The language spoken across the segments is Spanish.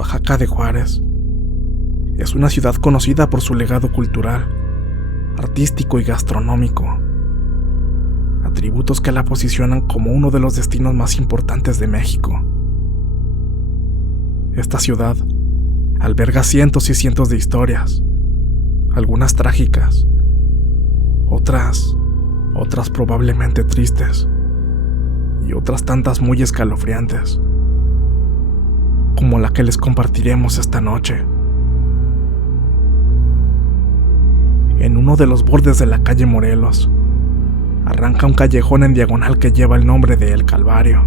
Oaxaca de Juárez es una ciudad conocida por su legado cultural, artístico y gastronómico, atributos que la posicionan como uno de los destinos más importantes de México. Esta ciudad alberga cientos y cientos de historias, algunas trágicas, otras probablemente tristes, y otras tantas muy escalofriantes, como la que les compartiremos esta noche. En uno de los bordes de la calle Morelos, arranca un callejón en diagonal que lleva el nombre de El Calvario.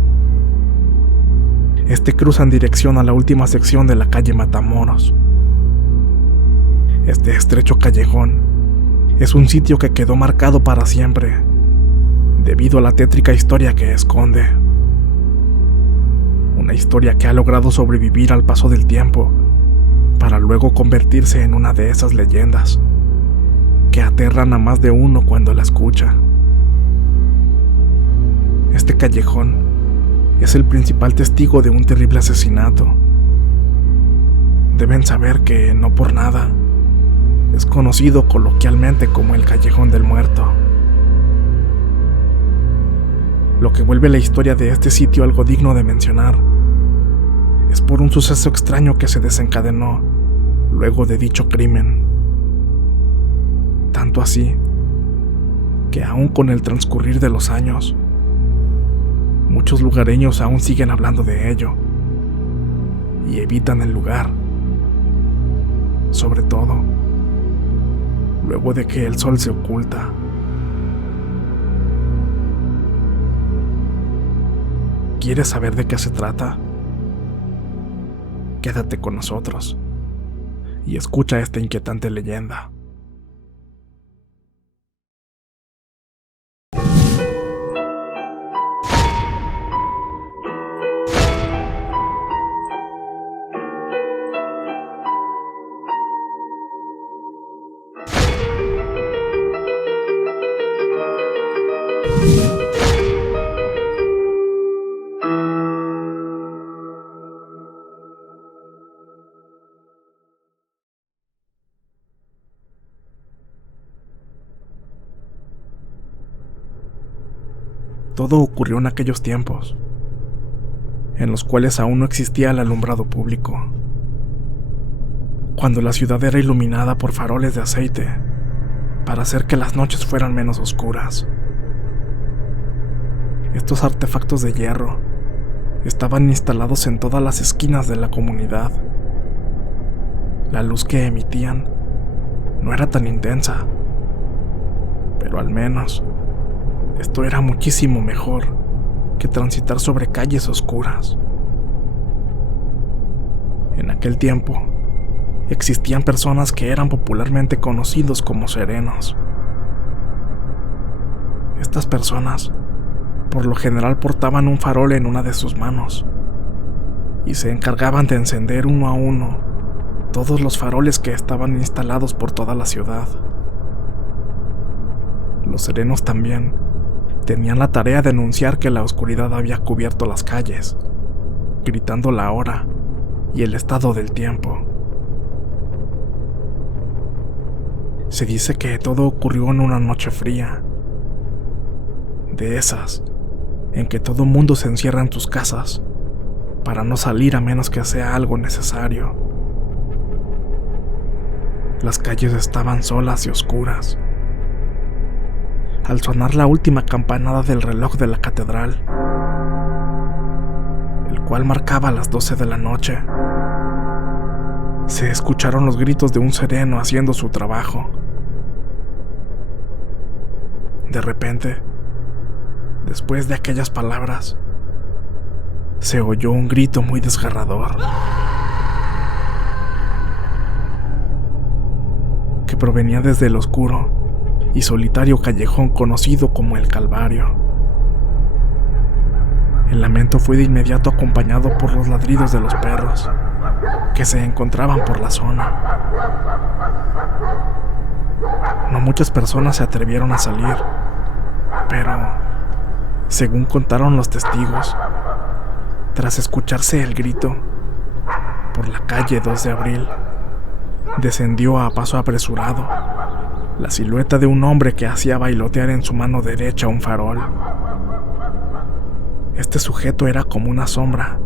Este cruza en dirección a la última sección de la calle Matamoros. Este estrecho callejón es un sitio que quedó marcado para siempre, debido a la tétrica historia que esconde. Una historia que ha logrado sobrevivir al paso del tiempo, para luego convertirse en una de esas leyendas que aterran a más de uno cuando la escucha. Este callejón es el principal testigo de un terrible asesinato. Deben saber que, no por nada, es conocido coloquialmente como el Callejón del Muerto. Lo que vuelve la historia de este sitio algo digno de mencionar es por un suceso extraño que se desencadenó luego de dicho crimen. Tanto así que aún con el transcurrir de los años, muchos lugareños aún siguen hablando de ello y evitan el lugar, sobre todo luego de que el sol se oculta. ¿Quieres saber de qué se trata? Quédate con nosotros y escucha esta inquietante leyenda. Todo ocurrió en aquellos tiempos, en los cuales aún no existía el alumbrado público, cuando la ciudad era iluminada por faroles de aceite para hacer que las noches fueran menos oscuras. Estos artefactos de hierro estaban instalados en todas las esquinas de la comunidad. La luz que emitían no era tan intensa, pero al menos esto era muchísimo mejor que transitar sobre calles oscuras. En aquel tiempo, existían personas que eran popularmente conocidos como serenos. Estas personas, por lo general, portaban un farol en una de sus manos y se encargaban de encender uno a uno todos los faroles que estaban instalados por toda la ciudad. Los serenos también tenían la tarea de anunciar que la oscuridad había cubierto las calles, gritando la hora y el estado del tiempo. Se dice que todo ocurrió en una noche fría, de esas en que todo mundo se encierra en tus casas para no salir a menos que sea algo necesario. Las calles estaban solas y oscuras. Al sonar la última campanada del reloj de la catedral, el cual marcaba las 12 de la noche, se escucharon los gritos de un sereno haciendo su trabajo. De repente, después de aquellas palabras, se oyó un grito muy desgarrador, que provenía desde el oscuro y solitario callejón conocido como El Calvario. El lamento fue de inmediato acompañado por los ladridos de los perros que se encontraban por la zona. No muchas personas se atrevieron a salir, pero, según contaron los testigos, tras escucharse el grito, por la calle 2 de abril, descendió a paso apresurado la silueta de un hombre que hacía bailotear en su mano derecha un farol. Este sujeto era como una sombra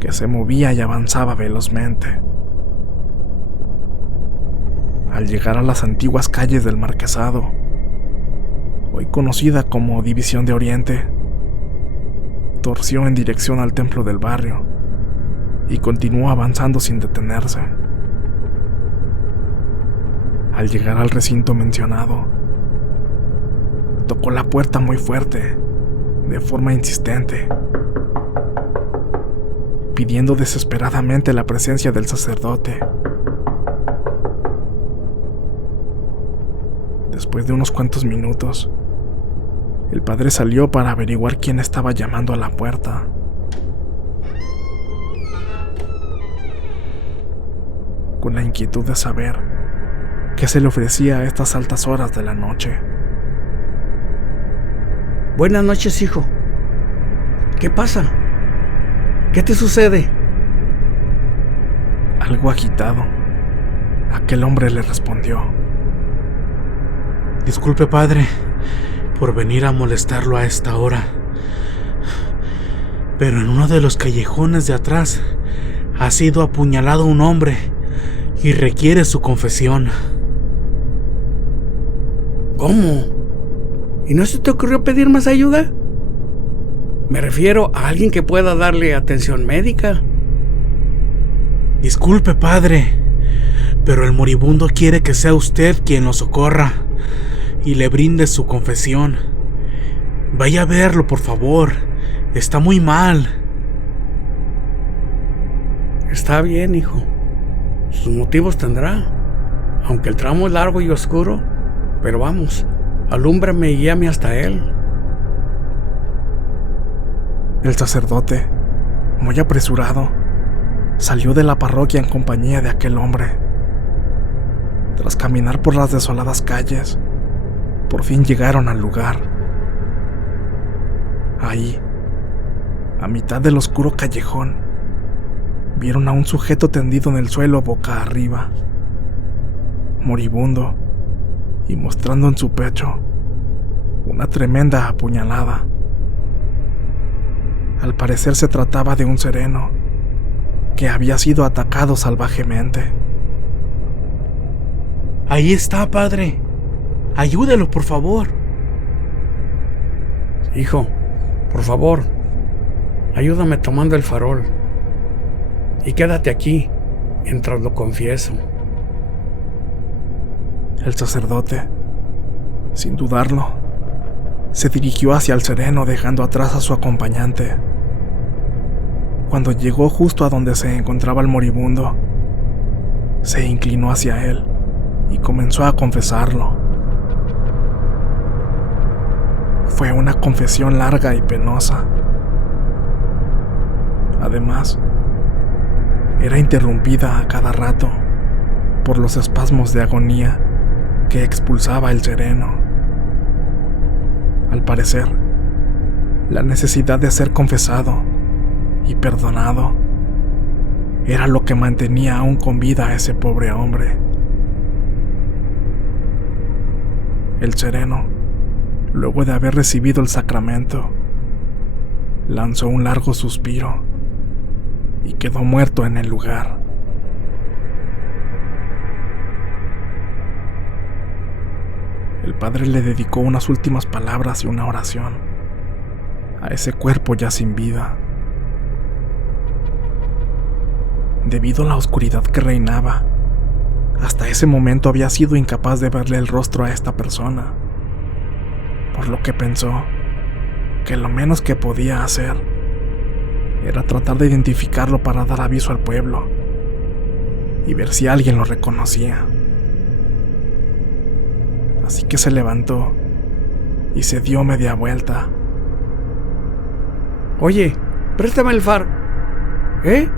que se movía y avanzaba velozmente. Al llegar a las antiguas calles del Marquesado, hoy conocida como División de Oriente, torció en dirección al templo del barrio y continuó avanzando sin detenerse. Al llegar al recinto mencionado, tocó la puerta muy fuerte, de forma insistente, pidiendo desesperadamente la presencia del sacerdote. Después de unos cuantos minutos, el padre salió para averiguar quién estaba llamando a la puerta. Con la inquietud de saber qué se le ofrecía a estas altas horas de la noche. Buenas noches, hijo. ¿Qué pasa? ¿Qué te sucede? Algo agitado, aquel hombre le respondió: Disculpe, padre, por venir a molestarlo a esta hora, pero en uno de los callejones de atrás ha sido apuñalado un hombre y requiere su confesión. ¿Cómo? ¿Y no se te ocurrió pedir más ayuda? Me refiero a alguien que pueda darle atención médica. Disculpe, padre, pero el moribundo quiere que sea usted quien lo socorra y le brinde su confesión. Vaya a verlo, por favor. Está muy mal. Está bien, hijo. Sus motivos tendrá, aunque el tramo es largo y oscuro. Pero vamos, alúmbrame y guíame hasta él. El sacerdote, muy apresurado, salió de la parroquia en compañía de aquel hombre. Tras caminar por las desoladas calles, por fin llegaron al lugar. Ahí, a mitad del oscuro callejón, vieron a un sujeto tendido en el suelo boca arriba, moribundo, y mostrando en su pecho una tremenda apuñalada. Al parecer se trataba de un sereno que había sido atacado salvajemente. Ahí está, padre. Ayúdelo, por favor. Hijo, por favor, ayúdame tomando el farol y quédate aquí mientras lo confieso. El sacerdote, sin dudarlo, se dirigió hacia el sereno dejando atrás a su acompañante. Cuando llegó justo a donde se encontraba el moribundo, se inclinó hacia él y comenzó a confesarlo. Fue una confesión larga y penosa. Además, era interrumpida a cada rato por los espasmos de agonía que expulsaba el sereno. Al parecer, la necesidad de ser confesado y perdonado era lo que mantenía aún con vida a ese pobre hombre. El sereno, luego de haber recibido el sacramento, lanzó un largo suspiro y quedó muerto en el lugar. El padre le dedicó unas últimas palabras y una oración a ese cuerpo ya sin vida. Debido a la oscuridad que reinaba, hasta ese momento había sido incapaz de verle el rostro a esta persona, por lo que pensó que lo menos que podía hacer era tratar de identificarlo para dar aviso al pueblo y ver si alguien lo reconocía. Así que se levantó y se dio media vuelta. Oye, préstame el faro. ¿Eh?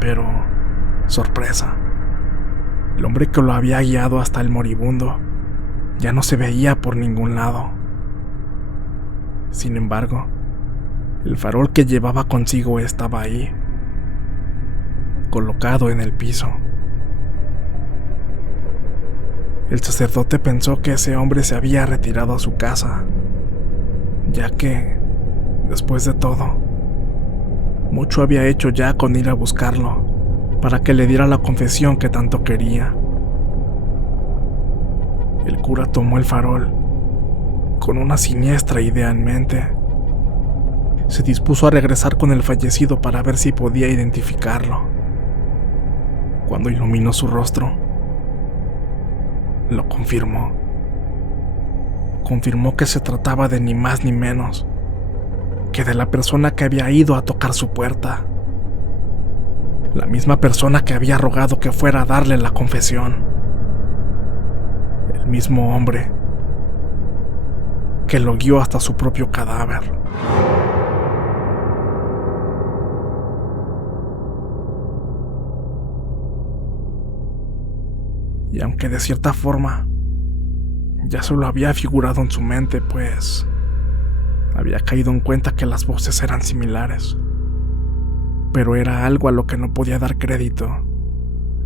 Pero, sorpresa, el hombre que lo había guiado hasta el moribundo ya no se veía por ningún lado. Sin embargo, el farol que llevaba consigo estaba ahí, colocado en el piso. El sacerdote pensó que ese hombre se había retirado a su casa, ya que, después de todo, mucho había hecho ya con ir a buscarlo para que le diera la confesión que tanto quería. El cura tomó el farol con una siniestra idea en mente. Se dispuso a regresar con el fallecido para ver si podía identificarlo. Cuando iluminó su rostro, lo confirmó. Confirmó que se trataba de ni más ni menos que de la persona que había ido a tocar su puerta. La misma persona que había rogado que fuera a darle la confesión. El mismo hombre que lo guió hasta su propio cadáver. Y aunque de cierta forma ya se lo había figurado en su mente, pues había caído en cuenta que las voces eran similares, pero era algo a lo que no podía dar crédito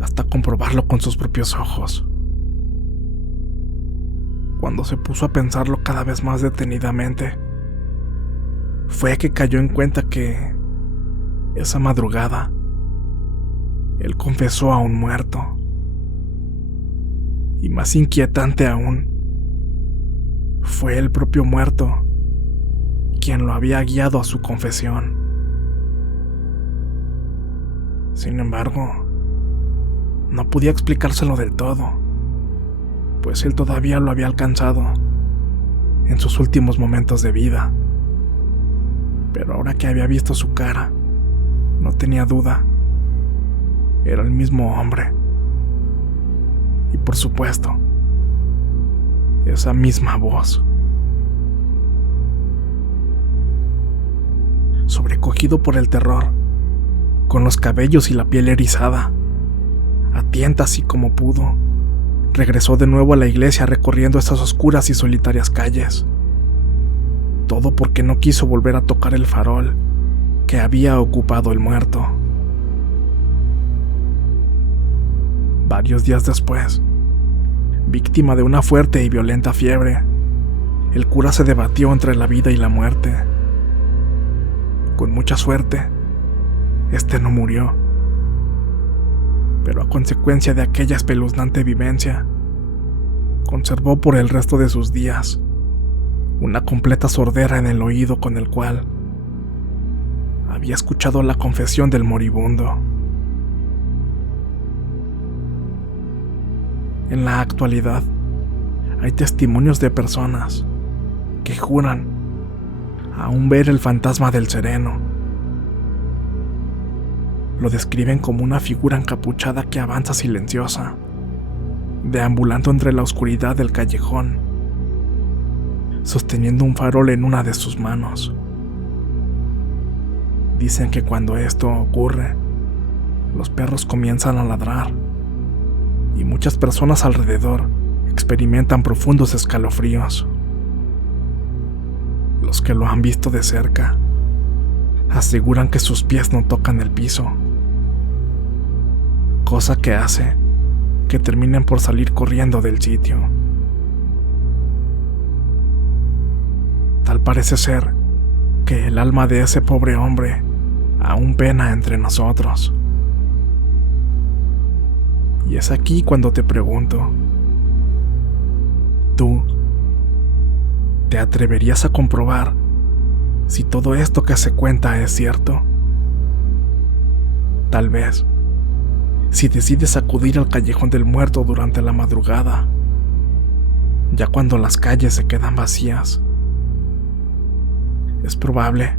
hasta comprobarlo con sus propios ojos. Cuando se puso a pensarlo cada vez más detenidamente, fue que cayó en cuenta que esa madrugada él confesó a un muerto. Y más inquietante aún, fue el propio muerto quien lo había guiado a su confesión. Sin embargo, no podía explicárselo del todo, pues él todavía lo había alcanzado en sus últimos momentos de vida. Pero ahora que había visto su cara, no tenía duda, era el mismo hombre. Y por supuesto, esa misma voz. Sobrecogido por el terror, con los cabellos y la piel erizada, a tientas y como pudo, regresó de nuevo a la iglesia recorriendo esas oscuras y solitarias calles. Todo porque no quiso volver a tocar el farol que había ocupado el muerto. Varios días después, víctima de una fuerte y violenta fiebre, el cura se debatió entre la vida y la muerte. Con mucha suerte, este no murió, pero a consecuencia de aquella espeluznante vivencia, conservó por el resto de sus días una completa sordera en el oído con el cual había escuchado la confesión del moribundo. En la actualidad, hay testimonios de personas que juran aún ver el fantasma del sereno. Lo describen como una figura encapuchada que avanza silenciosa, deambulando entre la oscuridad del callejón, sosteniendo un farol en una de sus manos. Dicen que cuando esto ocurre, los perros comienzan a ladrar y muchas personas alrededor experimentan profundos escalofríos. Los que lo han visto de cerca aseguran que sus pies no tocan el piso, cosa que hace que terminen por salir corriendo del sitio. Tal parece ser que el alma de ese pobre hombre aún pena entre nosotros. Y es aquí cuando te pregunto, ¿tú te atreverías a comprobar si todo esto que se cuenta es cierto? Tal vez, si decides acudir al callejón del muerto durante la madrugada, ya cuando las calles se quedan vacías, es probable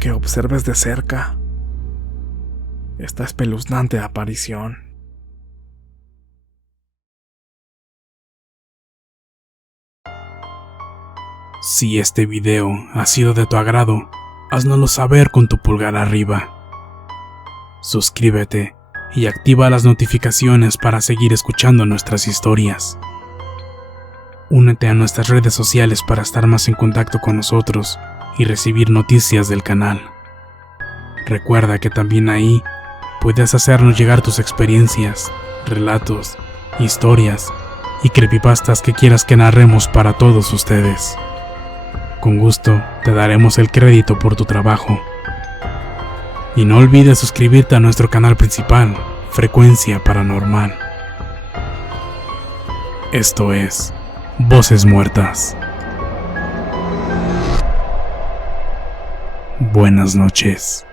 que observes de cerca esta espeluznante aparición. Si este video ha sido de tu agrado, háznoslo saber con tu pulgar arriba. Suscríbete y activa las notificaciones para seguir escuchando nuestras historias. Únete a nuestras redes sociales para estar más en contacto con nosotros y recibir noticias del canal. Recuerda que también ahí puedes hacernos llegar tus experiencias, relatos, historias y creepypastas que quieras que narremos para todos ustedes. Con gusto te daremos el crédito por tu trabajo. Y no olvides suscribirte a nuestro canal principal, Frecuencia Paranormal. Esto es Voces Muertas. Buenas noches.